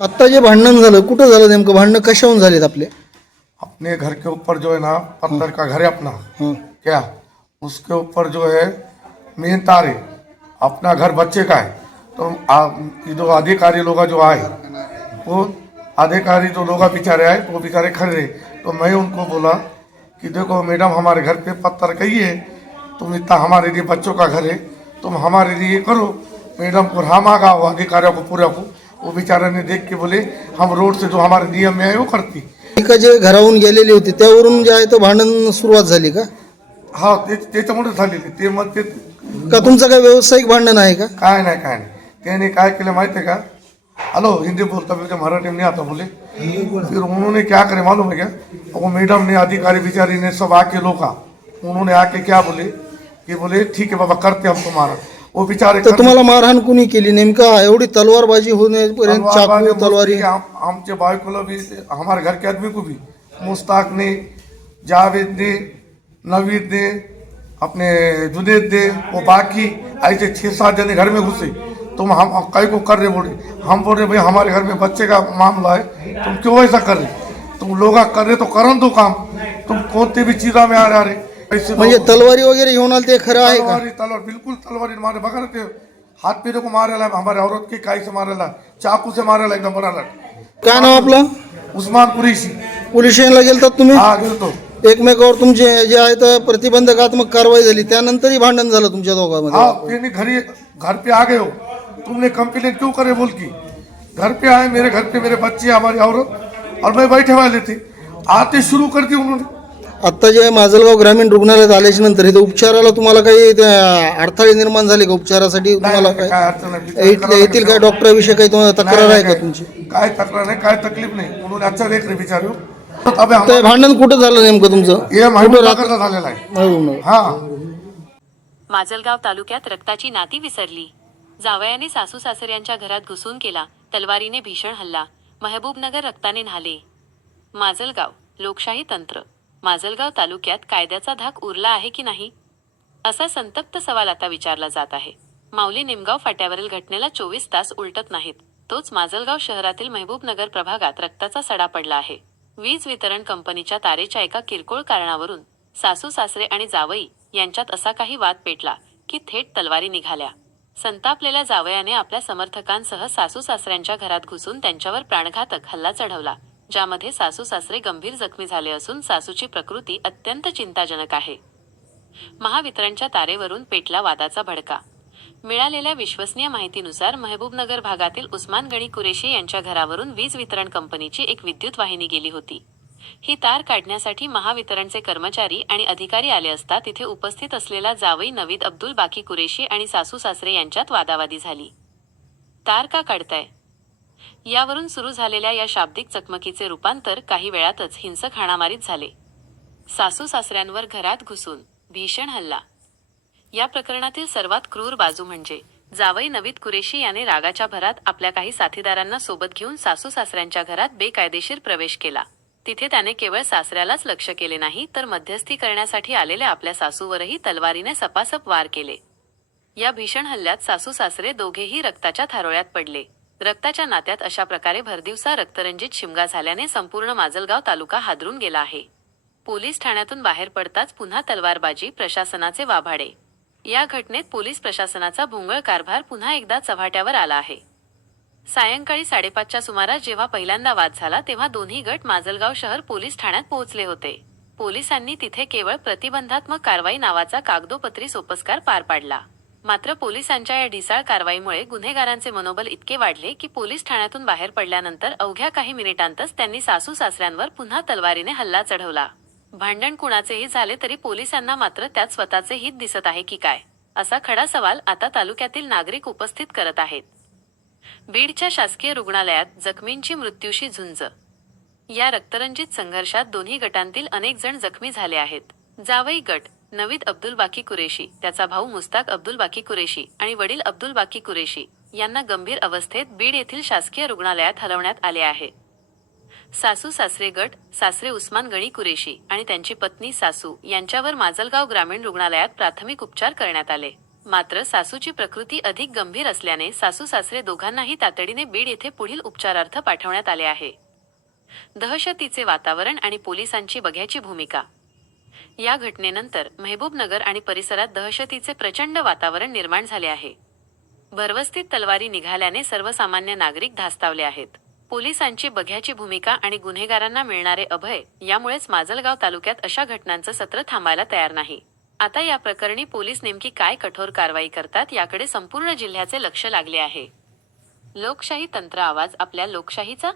आत्ता जे भांडण झालं कुठं झालं नेमकं? भांडणं कशाहून झालेत आपले? अपने घर के ऊपर जो है ना पत्थर का घर है अपना। हं. क्या? उसके ऊपर जो है मेन तार। है अपना घर बच्चे का है। तो आ, ये जो अधिकारी लोग जो आए वो अधिकारी जो लोग बेचारे आए वो बेचारे खड़े रहे। तो मैं उनको बोला कि देखो मैडम हमारे घर पे पत्थर कही है। तुम इतना हमारे लिए बच्चों का घर है। तुम हमारे लिए करो। मैडम को राम आगा वो अधिकारियों को पूरा को वो बेचारे ने देख के बोले हम रोड से जो हमारे नियम में है वो करती। जे घराहून गेलेली होती त्यावरून जे आहे तो भांडण सुरुवात झाली का? हा ते त्याच्यामुळे झालेली. ते मग ते का तुमचं काय व्यावसायिक भांडण आहे का? काय नाही काय नाही. त्याने काय केलं माहिती है का? हेलो हिंदी बोलता मुझे मराठी में नहीं आता बोले. फिर उन्होंने क्या करे मालूम है क्या? वो मैडम ने अधिकारी बिचारी ने सब आके रोका। उन्होंने आके क्या बोले? कि बोले ठीक है बाबा करते हम तुम्हारा। वो बेचारे तर तुम्हाला मारहाण कुणी केली? नेमका एवढी तलवारबाजी होण्यापर्यंत चाकू तलवारी मुश्किल है, हम आमचे बायकोला भी हमारे घर के आदमी को भी मुश्ताक ने जावेद ने नवीद ने अपने जुनेद ने वो बाकी ऐसे छः सात जने घर में घुसे। तुम हम कई को कर रहे बोले। हम बोल रहे भाई हमारे घर में बच्चे का मामला है। तुम क्यों ऐसा कर रहे? तुम लोग कर रहे तो करन दो काम। तुम कोणते भी चीजा में आ रहे? म्हणजे तलवारी वगैरे घेऊन आले ते खरं आहे का? तलवारी तलवार बिल्कुल तलवारी मारे. बघा ना ते हाथ पेरे को मारेला है, हमारे औरत के काई से मारेला चाकू से मारेला एकदम बनाला काय नाव आपलं? उस्मान कुरेशी. पोलीस स्टेशनला गेलतात तुम्ही? हा गेलतो. एकमेकावर तुमचे जे आहे तर प्रतिबंधकात्मक कारवाई झाली. त्यानंतरही भांडण झालं तुमच्या दोघांमध्ये? हाँ घरी घर पे आ गए हो. तुमने कंप्लेन क्यों करे बोल की? घर पे आए मेरे घर पे मेरे बच्चे हमारी औरत. और मैं बैठे वाले थे. आते शुरू कर दी उन्होंने. आत्ता जे माजलगाव ग्रामीण रुग्णालयात आल्याच्यानंतर इथे उपचाराला तुम्हाला काही त्या अडथळे निर्माण झाले का उपचारासाठी तुम्हाला काय? काय अडचण नाही. इथल्या येथील काय डॉक्टराविषयी काही तुम्हाला तक्रार आहे का तुमची? काय तक्रार नाही काय तकलीफ नाही. अबे हम ते भांडण कुठं झालं नेमकं तुमचं? झालेला आहे. हा. माजलगाव तालुक्यात रक्ताची नाती विसरली. जावयाने सासू सासऱ्यांच्या घरात घुसून केला. तलवारीने भीषण हल्ला. महबूबनगर रक्ताने न्हाले. माजलगाव लोकशाही तंत्र. माजलगाव तालुक्यात कायद्याचा धाक उरला आहे की नाही? असा संतप्त सवाल आता विचारला जात आहे. माऊली निमगाव फाट्यावरील घटनेला चोवीस तास उलटत नाहीत. तोच माजलगाव शहरातील महबूबनगर प्रभागात रक्ताचा सडा पडला आहे. वीज वितरण कंपनीच्या तारेच्या एका किरकोळ कारणावरून सासू सासरे आणि जावई यांच्यात असा काही वाद पेटला की थेट तलवारी निघाल्या. संतापलेल्या जावयाने आपल्या समर्थकांसह सासू सासऱ्यांच्या घरात घुसून त्यांच्यावर प्राणघातक हल्ला चढवला. ज्यामध्ये सासू सासरे गंभीर जखमी झाले असून सासूची प्रकृती अत्यंत चिंताजनक आहे. महावितरणच्या तारेवरून पेटला वादाचा भडका. मिळालेल्या विश्वसनीय माहितीनुसार महबूबनगर भागातील उस्मान गणी कुरेशी यांच्या घरावरून वीज वितरण कंपनीची एक विद्युत वाहिनी गेली होती. ही तार काढण्यासाठी महावितरणचे कर्मचारी आणि अधिकारी आले असता तिथे उपस्थित असलेला जावई नवीद अब्दुल बाकी कुरेशी आणि सासू सासरे यांच्यात वादावादी झाली. तार का काढताय? यावरून सुरू झालेल्या या शाब्दिक चकमकीचे रूपांतर काही वेळातच हिंसक हाणामारीत झाले. सासू सासऱ्यांवर घरात घुसून भीषण हल्ला. या प्रकरणातील सर्वात क्रूर बाजू म्हणजे जावई नवीद कुरेशी याने रागाच्या भरात आपल्या काही साथीदारांना सोबत घेऊन सासू सासऱ्यांच्या घरात बेकायदेशीर प्रवेश केला. तिथे त्याने केवळ सासऱ्यालाच लक्ष केले नाही तर मध्यस्थी करण्यासाठी आलेल्या आपल्या सासूवरही तलवारीने सपासप वार केले. या भीषण हल्ल्यात सासू सासरे दोघेही रक्ताच्या थारोळ्यात पडले. रक्ताच्या नात्यात अशा प्रकारे भरदिवसा रक्तरंजित शिमगा झाल्याने संपूर्ण माजलगाव तालुका हादरून गेला आहे. पोलीस ठाण्यातून बाहेर पडताच पुन्हा तलवारबाजी प्रशासनाचे वाभाडे. या घटनेत पोलीस प्रशासनाचा भोंगळ कारभार पुन्हा एकदा चव्हाट्यावर आला आहे. सायंकाळी साडेपाचच्या सुमारास जेव्हा पहिल्यांदा वाद झाला तेव्हा दोन्ही गट माजलगाव शहर पोलीस ठाण्यात पोहोचले होते. पोलिसांनी तिथे केवळ प्रतिबंधात्मक कारवाई नावाचा कागदोपत्री सोपस्कार पार पाडला. मात्र पोलिसांच्या या ढिसाळ कारवाईमुळे गुन्हेगारांचे मनोबल इतके वाढले की पोलीस ठाण्यातून बाहेर पडल्यानंतर अवघ्या काही मिनिटांतच त्यांनी सासू सासऱ्यांवर पुन्हा तलवारीने हल्ला चढवला. भांडण कुणाचेही झाले तरी पोलिसांना मात्र त्यात स्वतःचे हित दिसत आहे की काय असा खडा सवाल आता तालुक्यातील नागरिक उपस्थित करत आहेत. बीडच्या शासकीय रुग्णालयात जखमींची मृत्यूशी झुंज. या रक्तरंजित संघर्षात दोन्ही गटांतील अनेक जण जखमी झाले आहेत. जावई गट नवीद अब्दुल बाकी कुरेशी त्याचा भाऊ मुस्ताक अब्दुल बाकी कुरेशी आणि वडील अब्दुल बाकी कुरेशी यांना गंभीर अवस्थेत बीड येथील शासकीय रुग्णालयात हलवण्यात आले आहे. सासू सासरे गट सासरे उस्मान गणी कुरेशी आणि त्यांची पत्नी सासू यांच्यावर माजलगाव ग्रामीण रुग्णालयात प्राथमिक उपचार करण्यात आले. मात्र सासूची प्रकृती अधिक गंभीर असल्याने सासू सासरे दोघांनाही तातडीने बीड येथे पुढील उपचारार्थ पाठवण्यात आले आहे. दहशतीचे वातावरण आणि पोलिसांची बघ्याची भूमिका या घटनेनंतर मेहबूबनगर आणि परिसरात दहशतीचे प्रचंड वातावरण निर्माण झाले आहे. भरवस्तीत तलवारी निघाल्याने सर्वसामान्य नागरिक धास्तावले आहेत. पोलिसांची बघ्याची भूमिका आणि गुन्हेगारांना मिळणारे अभय यामुळेच माजलगाव तालुक्यात अशा घटनांचं सत्र थांबायला तयार नाही. आता या प्रकरणी पोलीस नेमकी काय कठोर कारवाई करतात याकडे संपूर्ण जिल्ह्याचे लक्ष लागले आहे. लोकशाही तंत्र आवाज आपल्या लोकशाहीचा